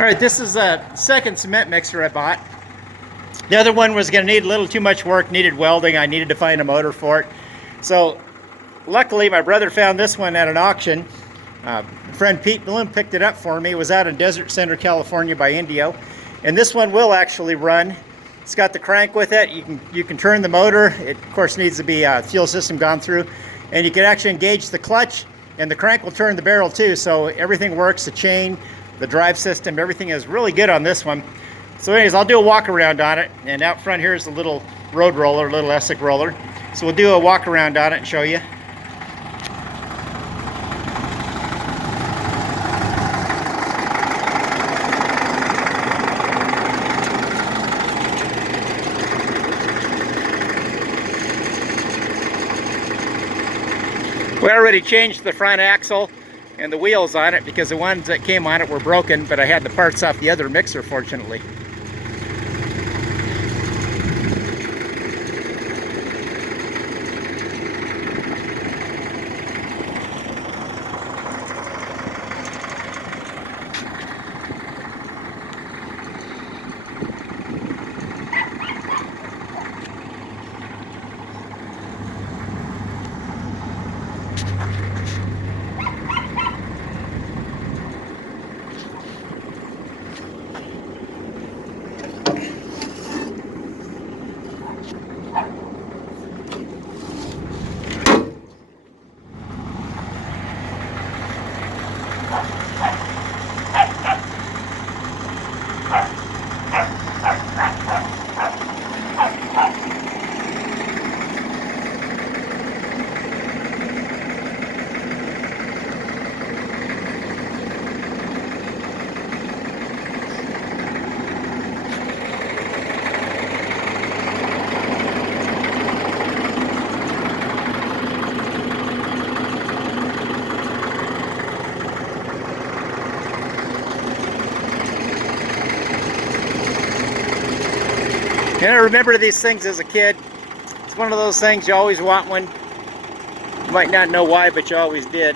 All right, this is a second cement mixer I bought. The other one was going to need a little too much work, needed welding. I needed to find a motor for it. So luckily my brother found this one at an auction. Friend Pete Bloom picked it up for me. It was out in Desert Center, California by Indio. And this one will actually run. It's got the crank with it. You can turn the motor. It of course needs to be a fuel system gone through. And you can actually engage the clutch, and the crank will turn the barrel too. So everything works, the chain, the drive system, everything is really good on this one. So anyways, I'll do a walk around on it. And out front here is a little road roller, little Essig roller. So we'll do a walk around on it and show you. We already changed the front axle and the wheels on it because the ones that came on it were broken, but I had the parts off the other mixer, fortunately. And I remember these things as a kid. It's one of those things you always want one. You might not know why, but you always did.